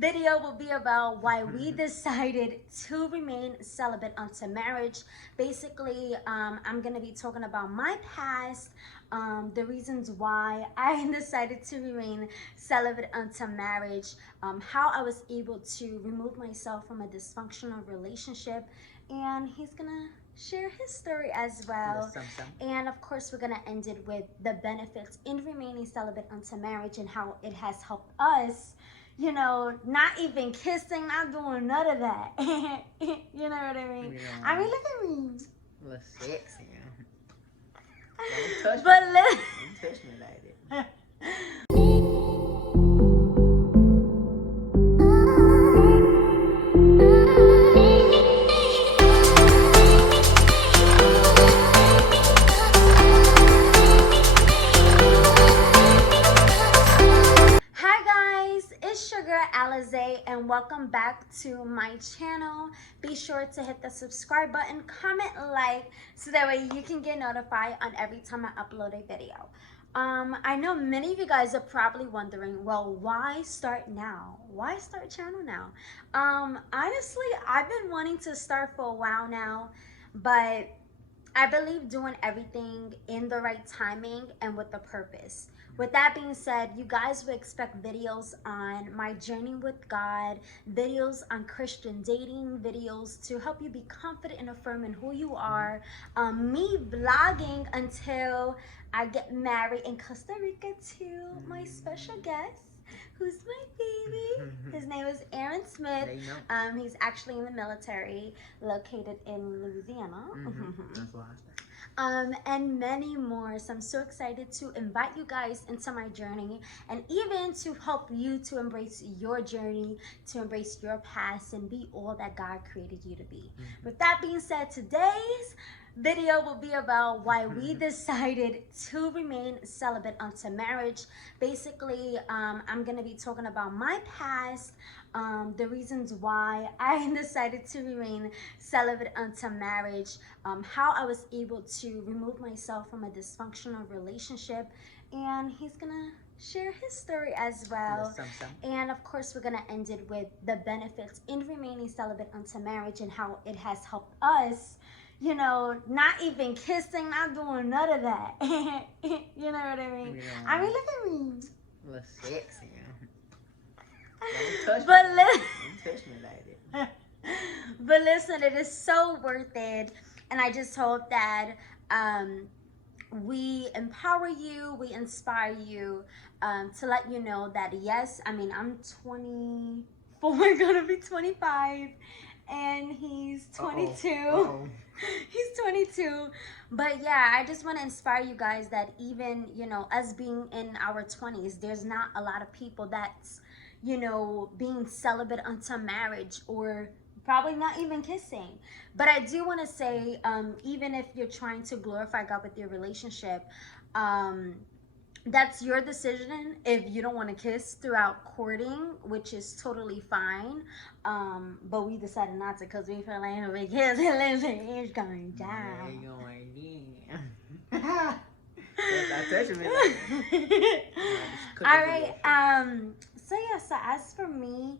video will be about why we decided to remain celibate until marriage. Basically, I'm going to be talking about my past, the reasons why I decided to remain celibate until marriage, how I was able to remove myself from a dysfunctional relationship, and he's going to share his story as well. And of course, we're going to end it with the benefits in remaining celibate until marriage and how it has helped us, you know, not even kissing, not doing none of that. You know what I mean? I mean, look at me. A little sexy, Don't touch But me. Don't touch me like that. And welcome back to my channel. Be sure to hit the subscribe button, comment, like, so that way you can get notified on every time I upload a video. I know many of you guys are probably wondering, well, why start now? Why start channel now? Honestly, I've been wanting to start for a while now, but I believe doing everything in the right timing and with a purpose. With that being said, you guys will expect videos on my journey with God, videos on Christian dating, videos to help you be confident and affirming who you are, me vlogging until I get married in Costa Rica to my special guest, who's my baby. His name is Aaron Smith. He's actually in the military, located in Louisiana. That's last. And many more. So I'm so excited to invite you guys into my journey and even to help you to embrace your journey, to embrace your past and be all that God created you to be. With that being said, today's video will be about why we decided to remain celibate until marriage. Basically, I'm going to be talking about my past, the reasons why I decided to remain celibate until marriage, how I was able to remove myself from a dysfunctional relationship, and he's going to share his story as well. And of course, we're going to end it with the benefits in remaining celibate until marriage and how it has helped us, you know, not even kissing, not doing none of that. You know what I mean? I mean, look at me. A little sexy, Don't touch But me. Don't touch me like that. But listen, it is so worth it. And I just hope that we empower you, we inspire you, to let you know that, yes, I mean, I'm 24, gonna be 25. And he's 22. He's 22. But yeah, I just want to inspire you guys that even, you know, us being in our 20s, there's not a lot of people that's, you know, being celibate until marriage or probably not even kissing. But I do want to say, even if you're trying to glorify God with your relationship, that's your decision if you don't want to kiss throughout courting, which is totally fine. But we decided not to because we feel like if we kiss, it's going down. All right. So yeah. So as for me,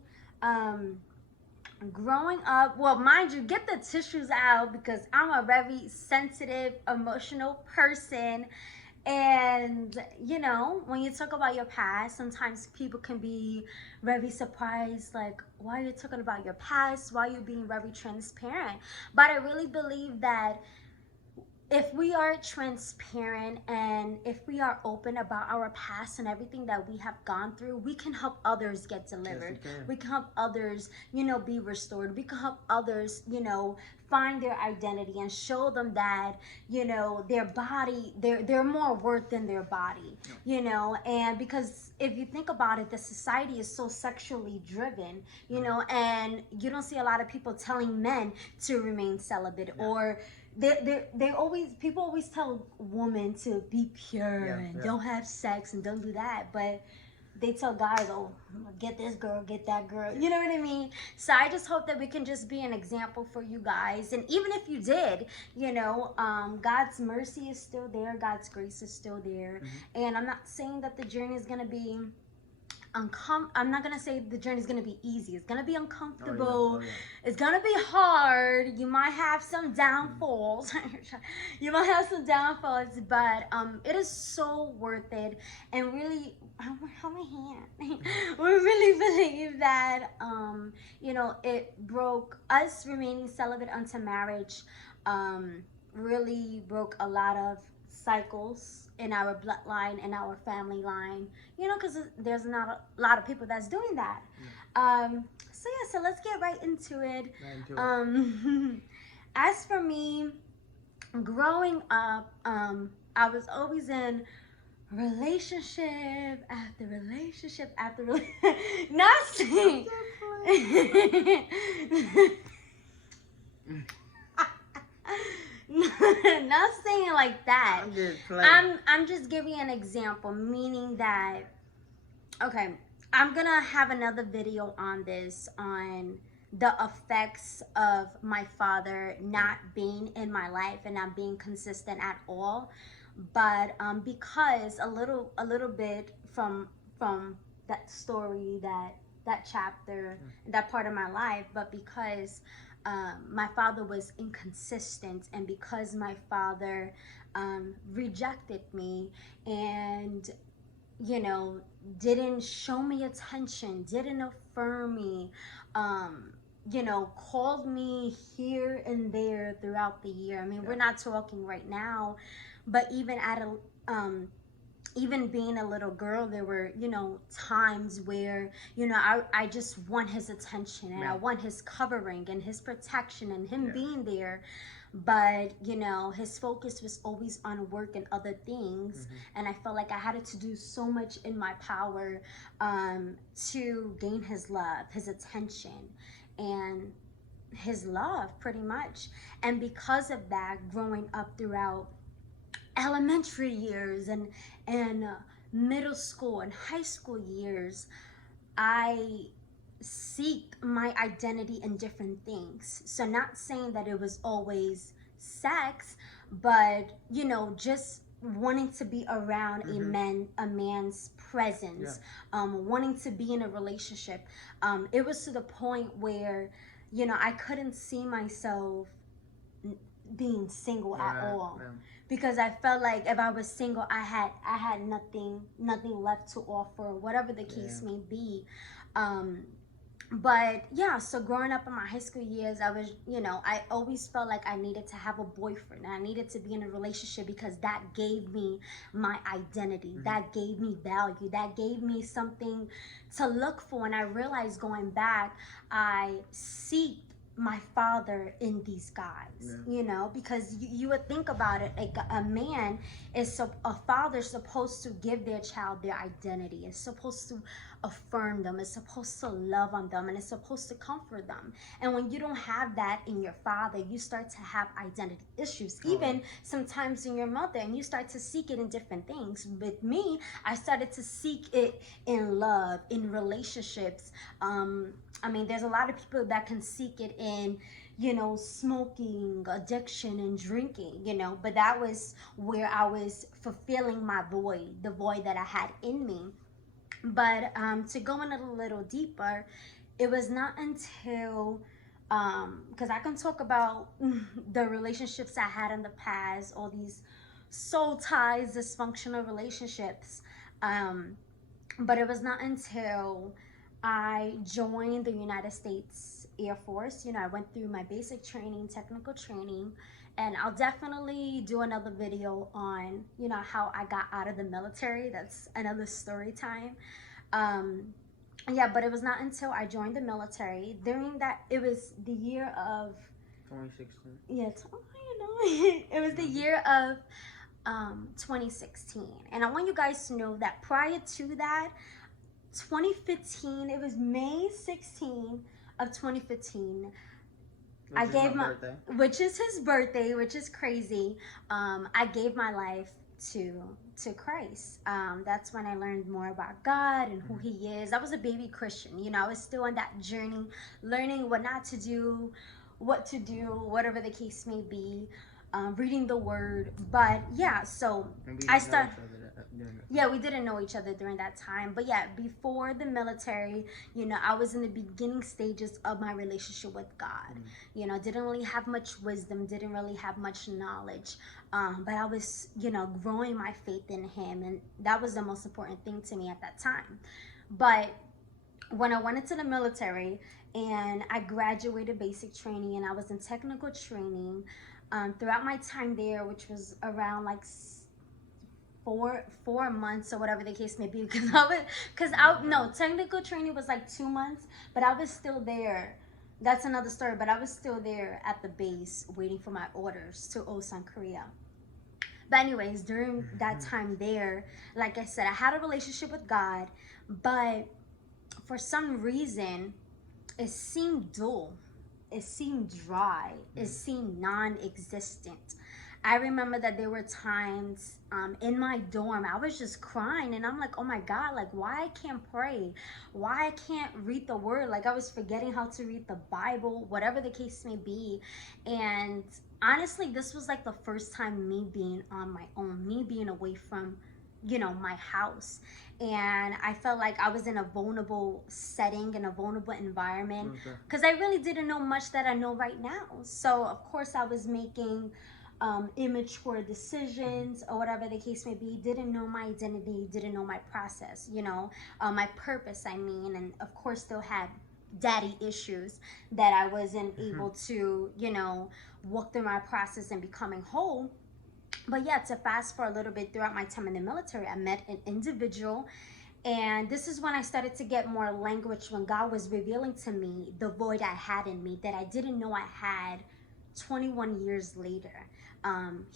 growing up, well, mind you, get the tissues out because I'm a very sensitive, emotional person. And, you know, when you talk about your past, sometimes people can be very surprised, like, why are you talking about your past? Why are you being very transparent? But I really believe that if we are transparent and if we are open about our past and everything that we have gone through, we can help others get delivered. Yes, we can help others, you know, be restored. We can help others, you know, find their identity and show them that, you know, their body, they're more worth than their body, you know. And because if you think about it, the society is so sexually driven, you know, and you don't see a lot of people telling men to remain celibate, or people always tell women to be pure and don't have sex and don't do that, but they tell guys, oh, get this girl, get that girl, you know what I mean? So I just hope that we can just be an example for you guys. And even if you did, you know, God's mercy is still there, God's grace is still there. And I'm not saying that the journey is going to be I'm not gonna say the journey's gonna be easy. It's gonna be Oh, uncomfortable. yeah. It's gonna be hard. You might have some downfalls. You might have some downfalls, but it is so worth it. And really, how my hand. We really believe that it broke us remaining celibate unto marriage. Really broke a lot of cycles in our bloodline, in our family line, because there's not a lot of people that's doing that. So yeah, so let's get right into it. As for me, growing up, I was always in relationship after relationship after not saying not saying like that. I'm just playing. I'm just giving an example, meaning that okay, I'm gonna have another video on this, on the effects of my father not being in my life and not being consistent at all. But because a little bit from that story, that chapter, that part of my life, but because my father was inconsistent, and because my father rejected me, and didn't show me attention, didn't affirm me, called me here and there throughout the year. I mean, we're not talking right now, but even being a little girl, there were, times where, I just want his attention, and I want his covering and his protection and him being there. But, his focus was always on work and other things. And I felt like I had to do so much in my power to gain his love, his attention, and his love, pretty much. And because of that, growing up throughout elementary years and middle school and high school years, I seek my identity in different things. So not saying that it was always sex, but just wanting to be around a man's presence, wanting to be in a relationship. It was to the point where I couldn't see myself being single at all. Because I felt like if I was single, I had nothing left to offer, whatever the case may be. But yeah, so growing up in my high school years, I was, I always felt like I needed to have a boyfriend, and I needed to be in a relationship, because that gave me my identity, that gave me value, that gave me something to look for. And I realized, going back, I seek my father in these guys, because you would think about it, like a father supposed to give their child their identity, is supposed to affirm them, is supposed to love on them, and is supposed to comfort them. And when you don't have that in your father, you start to have identity issues, even sometimes in your mother, and you start to seek it in different things. With me, I started to seek it in love, in relationships. I mean, there's a lot of people that can seek it in, smoking, addiction, and drinking, but that was where I was fulfilling my void, the void that I had in me. But to go in a little deeper, it was not until, because I can talk about the relationships I had in the past, all these soul ties, dysfunctional relationships. But it was not until I joined the United States Air Force. I went through my basic training, technical training, and I'll definitely do another video on, how I got out of the military. That's another story time. Yeah, but it was not until I joined the military. During that, it was the year of 2016. Yeah, it was the year of 2016, and I want you guys to know that prior to that, 2015, it was May 16 of 2015. I gave my birthday. Which is his birthday, which is crazy. I gave my life to Christ. That's when I learned more about God and who He is. I was a baby Christian. I was still on that journey, learning what not to do, what to do, whatever the case may be. Reading the Word. But yeah, so I started. Yeah, we didn't know each other during that time. But yeah, before the military, I was in the beginning stages of my relationship with God. Didn't really have much wisdom, didn't really have much knowledge. But I was, growing my faith in Him. And that was the most important thing to me at that time. But when I went into the military and I graduated basic training and I was in technical training, throughout my time there, which was around like 4 months or whatever the case may be, no, technical training was like 2 months, but I was still there. That's another story, but I was still there at the base waiting for my orders to Osan, Korea. But anyways, during that time there, like I said, I had a relationship with God, but for some reason it seemed dull, it seemed dry, it seemed non-existent. I remember that there were times in my dorm I was just crying and I'm like, oh my God, like why I can't pray, why I can't read the word. Like I was forgetting how to read the Bible, whatever the case may be. And honestly, this was like the first time me being on my own, me being away from my house. And I felt like I was in a vulnerable setting, in a vulnerable environment, because I really didn't know much that I know right now. So of course I was making immature decisions or whatever the case may be. Didn't know my identity, didn't know my process, my purpose, I mean. And of course still had daddy issues that I wasn't able to walk through my process and becoming whole. But yeah, to fast for a little bit, throughout my time in the military, I met an individual. And this is when I started to get more language, when God was revealing to me the void I had in me that I didn't know I had 21 years later.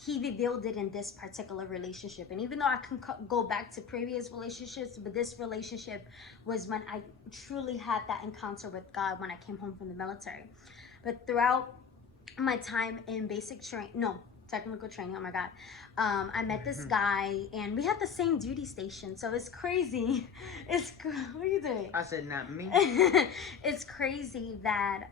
He revealed it in this particular relationship. And even though I can go back to previous relationships, but this relationship was when I truly had that encounter with God when I came home from the military. But throughout my time in technical training, oh my God, I met this guy and we had the same duty station. So it's crazy. What are you doing? I said not me. It's crazy that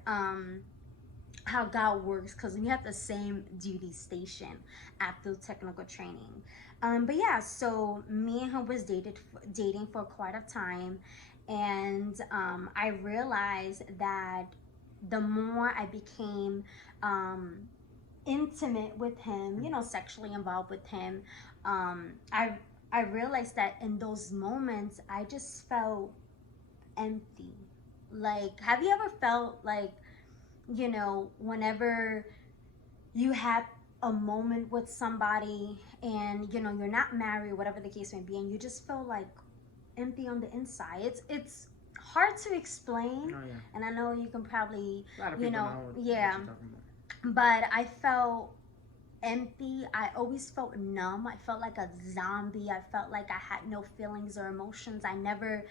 how God works, because we have the same duty station after technical training. But yeah, so me and him was dating for quite a time. And I realized that the more I became intimate with him, sexually involved with him, I realized that in those moments I just felt empty. Like, have you ever felt like, whenever you have a moment with somebody and you're not married, whatever the case may be, and you just feel like empty on the inside? It's hard to explain. Oh, yeah. And I know you can probably, A lot of people know what yeah, you're talking about. but I felt empty. I always felt numb. I felt like a zombie. I felt like I had no feelings or emotions. I never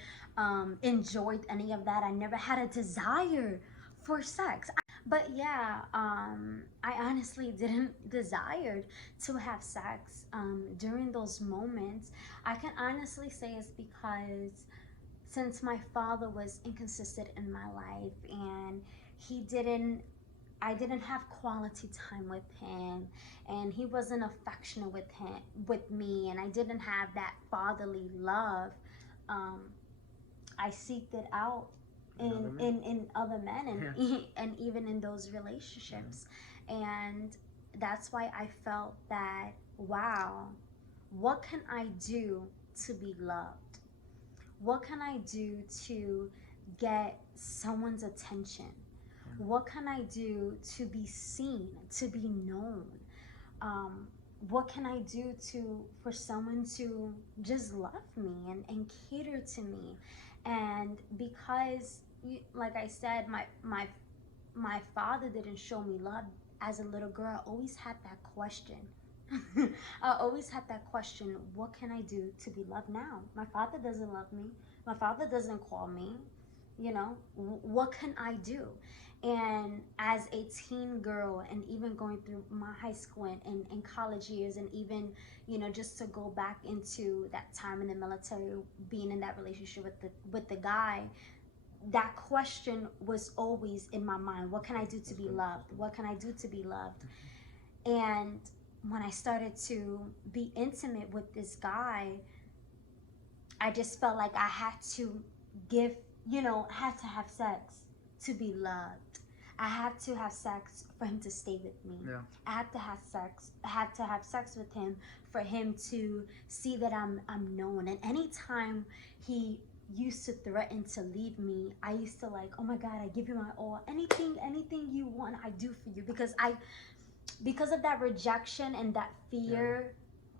enjoyed any of that. I never had a desire for sex. But yeah, I honestly didn't desire to have sex during those moments. I can honestly say it's because since my father was inconsistent in my life and he didn't I didn't have quality time with him, and he wasn't affectionate with me, and I didn't have that fatherly love. um, I seeked it out in other men, and and even in those relationships. And that's why I felt that, wow, what can I do to be loved? What can I do to get someone's attention? What can I do to be seen, to be known? What can I do for someone to just love me and cater to me? And because, like I said, my father didn't show me love as a little girl, I always had that question. I always had that question, what can I do to be loved now? My father doesn't love me. My father doesn't call me. What can I do? And as a teen girl, and even going through my high school and college years, and even, just to go back into that time in the military, being in that relationship with the guy, that question was always in my mind. What can I do to be loved? What can I do to be loved? And when I started to be intimate with this guy, I just felt like I had to give, had to have sex to be loved. I had to have sex for him to stay with me. Yeah. I had to have sex. I had to have sex with him for him to see that I'm known. And anytime he used to threaten to leave me, I used to like, oh my God, I give you my all. Anything you want, I do for you because of that rejection and that Yeah. fear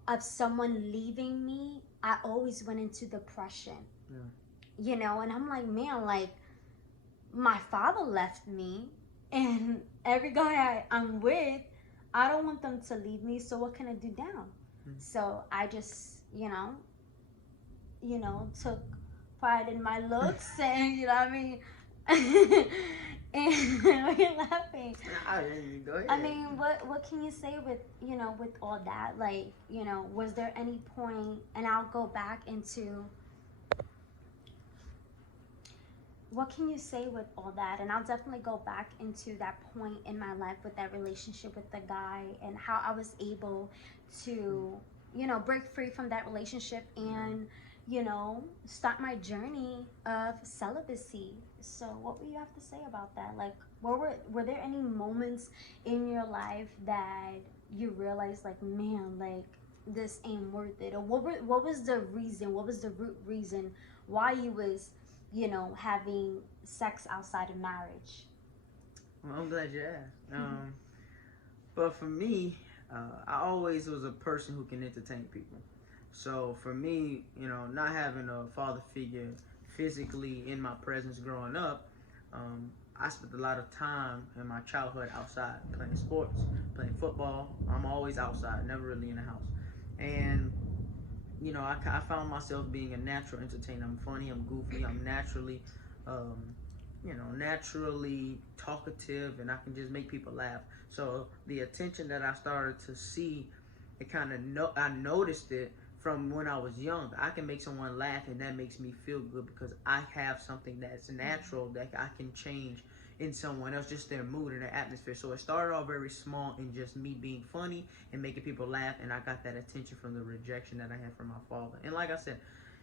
of someone leaving me, I always went into depression. Yeah. And I'm like, man, like my father left me, and every guy I'm with, I don't want them to leave me. So what can I do now? Mm. So I just, took pride in my looks, and you know what I mean. And why are you laughing? Go ahead. I mean, what can you say with with all that? Like, was there any point? And I'll go back into what can you say with all that? And I'll definitely go back into that point in my life with that relationship with the guy and how I was able to, break free from that relationship and, start my journey of celibacy. So what would you have to say about that? Like, were there any moments in your life that you realized, like, man, like this ain't worth it? Or what was the reason? What was the root reason why you was having sex outside of marriage? Well, I'm glad you asked. But for me, I always was a person who can entertain people. So for me, not having a father figure physically in my presence growing up, I spent a lot of time in my childhood outside playing sports, playing football. I'm always outside, never really in the house. And I found myself being a natural entertainer. I'm funny, I'm goofy, I'm um, naturally talkative, and I can just make people laugh. So the attention that I started to see, I noticed it from when I was young. I can make someone laugh, and that makes me feel good because I have something that's natural that I can change in someone else, just their mood and their atmosphere. So it started off very small in just me being funny and making people laugh, and I got that attention from the rejection that I had from my father. And like I said,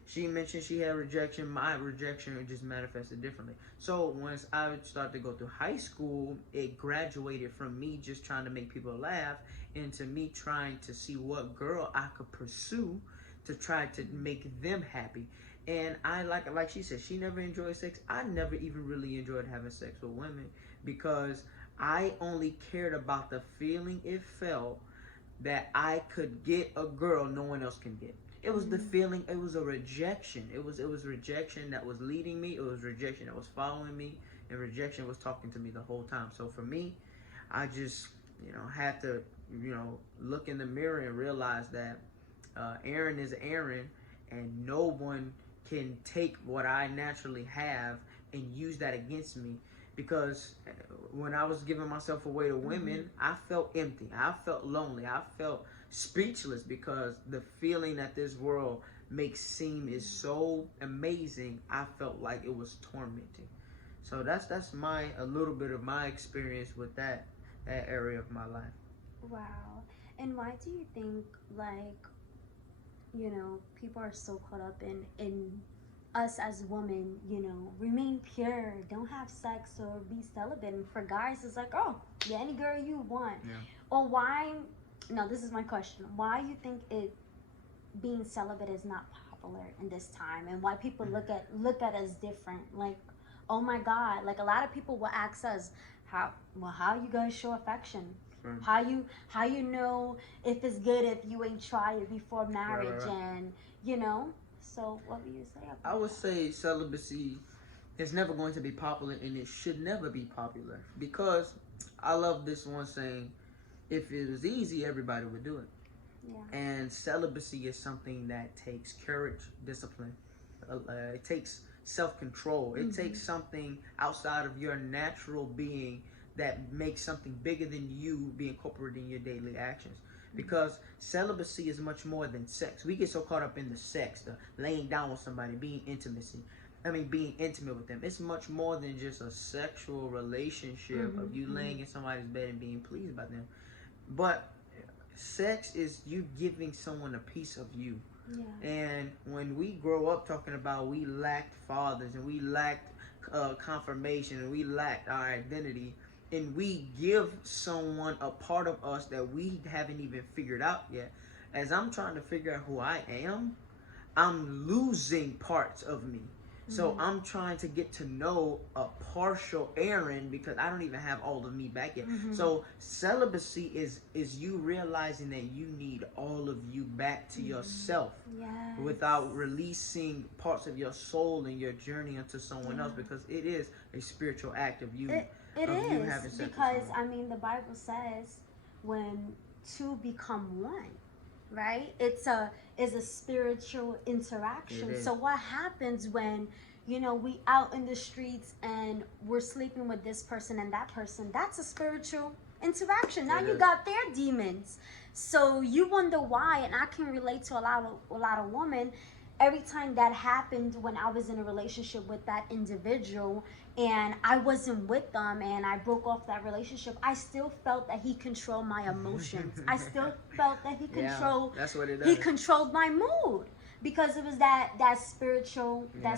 she mentioned she had rejection. My rejection just manifested differently. So once I started to go through high school, it graduated from me just trying to make people laugh into me trying to see what girl I could pursue to try to make them happy. And I like she said, she never enjoyed sex. I never even really enjoyed having sex with women because I only cared about the feeling it felt that I could get a girl no one else can get. It was the feeling. It was a rejection. It was rejection that was leading me. It was rejection that was following me, and rejection was talking to me the whole time. So for me, I just had to look in the mirror and realize that Aaron is Aaron, and no one can take what I naturally have and use that against me. Because when I was giving myself away to women, I felt empty. I felt lonely. I felt speechless because the feeling that this world makes seem is so amazing. I felt like it was tormenting. So that's my a little bit of my experience with that area of my life. Wow. And why do you think, like, people are so caught up in us as women, remain pure, don't have sex or be celibate. And for guys, it's like, oh, yeah, any girl you want. Yeah. Or why? No, this is my question. Why you think it being celibate is not popular in this time, and why people look at us different? Like, oh my God, like a lot of people will ask us, how you guys show affection? Right. How you know if it's good if you ain't tried it before marriage? Right. And so what would you say about I would that? say celibacy is never going to be popular, and it should never be popular because I love this one saying: if it was easy, everybody would do it. Yeah. And celibacy is something that takes courage, discipline. It takes self-control. It takes something outside of your natural being that makes something bigger than you be incorporated in your daily actions. Because celibacy is much more than sex. We get so caught up in the sex, the laying down with somebody, being being intimate with them. It's much more than just a sexual relationship of you laying in somebody's bed and being pleased by them. But sex is you giving someone a piece of you. Yeah. And when we grow up talking about we lacked fathers and we lacked confirmation and we lacked our identity, and we give someone a part of us that we haven't even figured out yet. As I'm trying to figure out who I am, I'm losing parts of me. So Mm-hmm. I'm trying to get to know a partial Aaron because I don't even have all of me back yet. Mm-hmm. So celibacy is you realizing that you need all of you back to yourself Yes. without releasing parts of your soul and your journey onto someone else, Yeah. because it is a spiritual act of you It of you is having sex with because someone. I mean the Bible says when two become one, right? It's a spiritual It interaction. is. So what happens when we out in the streets and we're sleeping with this person and that person? That's a spiritual interaction. Now It you is. got their demons. So you wonder why, and I can relate to a lot of women. Every time that happened when I was in a relationship with that individual and I wasn't with them and I broke off that relationship, I still felt that he controlled my emotions. I still felt that Yeah, that's what it he does. controlled my mood because it was that spiritual Yeah.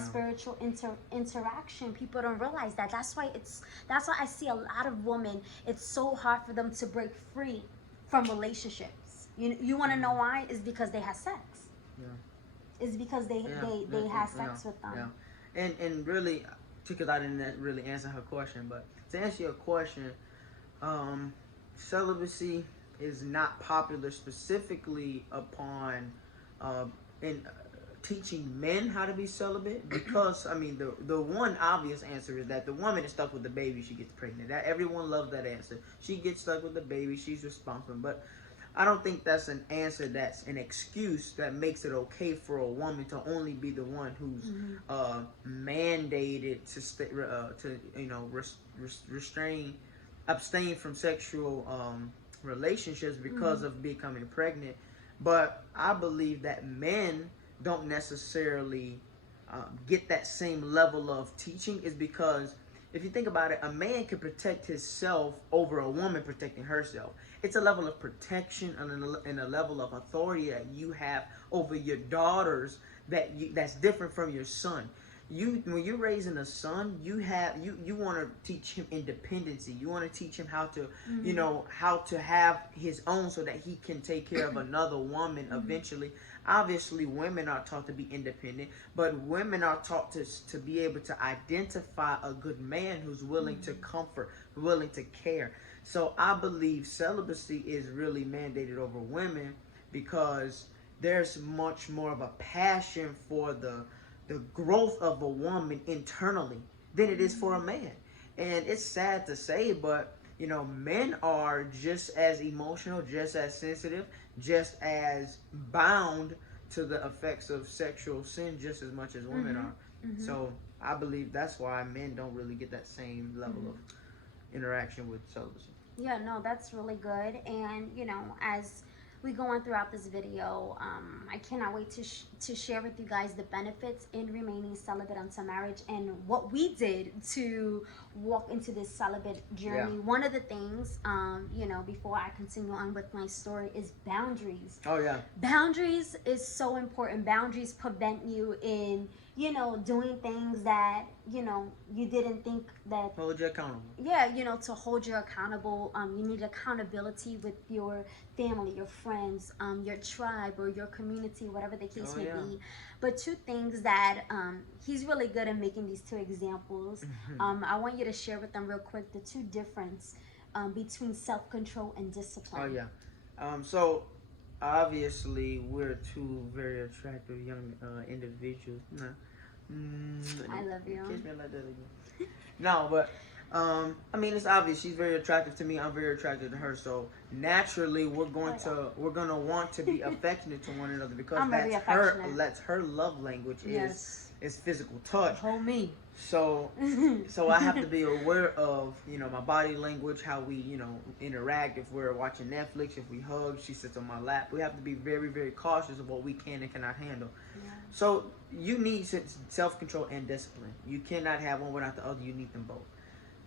interaction. People don't realize that. That's why I see a lot of women. It's so hard for them to break free from relationships. You want to know why? It's because they have sex. Yeah. It's because they Yeah, they yeah, they yeah, have sex with yeah. them. And really, because I didn't really answer her question, but to answer your question, um, celibacy is not popular specifically upon uh, in teaching men how to be celibate, because I mean the one obvious answer is that the woman is stuck with the baby, she gets pregnant. That everyone loves that answer. She gets stuck with the baby, she's responsible. But I don't think that's an answer, that's an excuse that makes it okay for a woman to only be the one who's Mm-hmm. mandated to restrain, abstain from sexual relationships because Mm-hmm. of becoming pregnant. But I believe that men don't necessarily get that same level of teaching, is because if you think about it, a man can protect himself over a woman protecting herself. It's a level of protection and a level of authority that you have over your daughters that's different from your son. When you're raising a son, you want to teach him independency. You want to teach him how to Mm-hmm. how to have his own so that he can take care of another woman Mm-hmm. eventually. Obviously, women are taught to be independent, but women are taught to be able to identify a good man who's willing to Mm-hmm. comfort, willing to care. So I believe celibacy is really mandated over women because there's much more of a passion for the growth of a woman internally than it is for a man. And it's sad to say, but men are just as emotional, just as sensitive, just as bound to the effects of sexual sin just as much as women Mm-hmm. are. Mm-hmm. So I believe that's why men don't really get that same level Mm-hmm. of interaction with celibacy. Yeah, no, that's really good. And as we go on throughout this video, I cannot wait to share with you guys the benefits in remaining celibate until marriage and what we did to walk into this celibate Yeah. journey. One of the things, before I continue on with my story, is boundaries. Oh yeah. Boundaries is so important. Boundaries prevent you in doing things that you didn't think that. Hold you accountable. Yeah, to hold you accountable. You need accountability with your family, your friends, your tribe, or your community, whatever the case Oh may yeah. be. But two things that he's really good at making these two examples. I want you to share with them real quick the two difference between self-control and discipline. Oh yeah. So obviously we're two very attractive young individuals. Nah. I love you. Kiss me like that again. No, but I mean it's obvious she's very attractive to me. I'm very attracted to her. So naturally we're gonna want to be affectionate to one another because I'm very affectionate. that's her love language Yes. is physical touch. Hold me. So I have to be aware of my body language, how we interact. If we're watching Netflix, if we hug, she sits on my lap. We have to be very very cautious of what we can and cannot handle. Yeah. So you need self control and discipline. You cannot have one without the other. You need them both.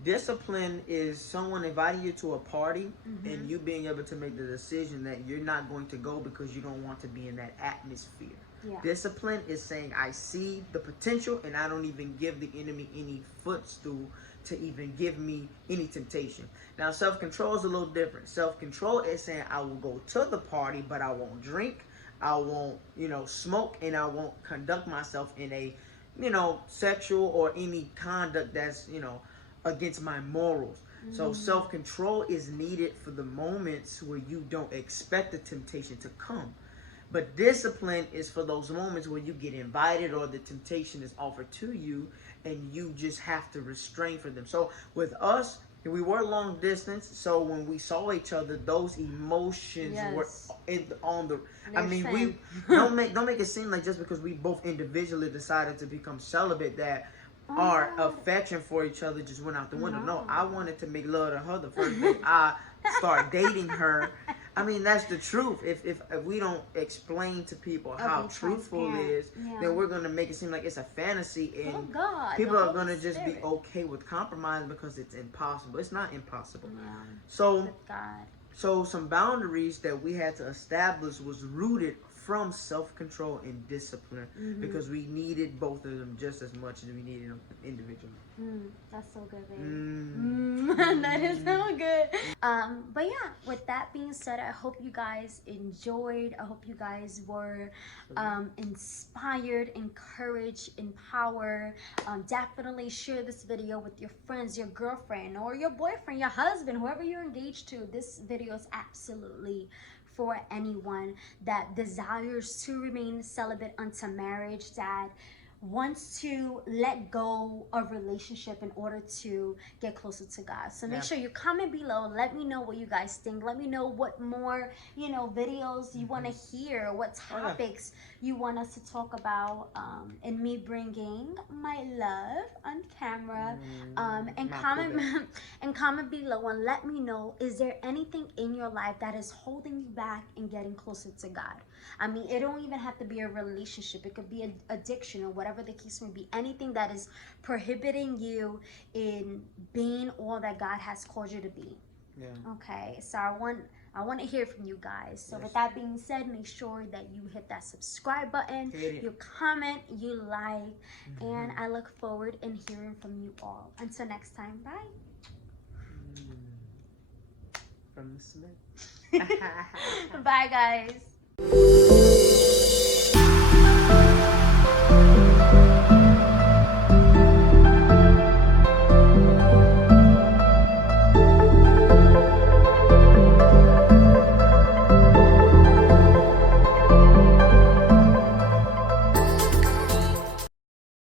Discipline is someone inviting you to a party Mm-hmm. and you being able to make the decision that you're not going to go because you don't want to be in that atmosphere. Yeah. Discipline is saying, I see the potential and I don't even give the enemy any footstool to even give me any temptation. Now, self-control is a little different. Self-control is saying, I will go to the party, but I won't drink, I won't, smoke, and I won't conduct myself in a, sexual or any conduct that's, against my morals. So self-control is needed for the moments where you don't expect the temptation to come. But discipline is for those moments where you get invited or the temptation is offered to you and you just have to restrain from them. So with us, we were long distance, so when we saw each other, those emotions were on the. I mean, we don't make it seem like just because we both individually decided to become celibate that our affection for each other just went out the window. No, I wanted to make love to her the first day I start dating her. I mean, that's the truth. If we don't explain to people how truthful it is, then we're going to make it seem like it's a fantasy, and people are going to just be okay with compromise because it's impossible. It's not impossible. So some boundaries that we had to establish was rooted from self-control and discipline because we needed both of them just as much as we needed them individually. That's so good, baby. That is so good. But yeah, with that being said, I hope you guys enjoyed. I hope you guys were inspired, encouraged, empowered. Definitely share this video with your friends, your girlfriend, or your boyfriend, your husband, whoever you're engaged to. This video is absolutely for anyone that desires to remain celibate unto marriage, that wants to let go of relationship in order to get closer to God. So make sure you comment below. Let me know what you guys think. Let me know what more, videos you want to hear, what topics you want us to talk about, and me bringing my love on camera. And comment below and let me know, is there anything in your life that is holding you back in getting closer to God? I mean, it don't even have to be a relationship. It could be an addiction or whatever the case may be. Anything that is prohibiting you in being all that God has called you to be. Okay, so I want to hear from you guys. So with that being said, make sure that you hit that subscribe button, you comment, you like, and I look forward in hearing from you all. Until next time, bye. From the Smith. Bye, guys.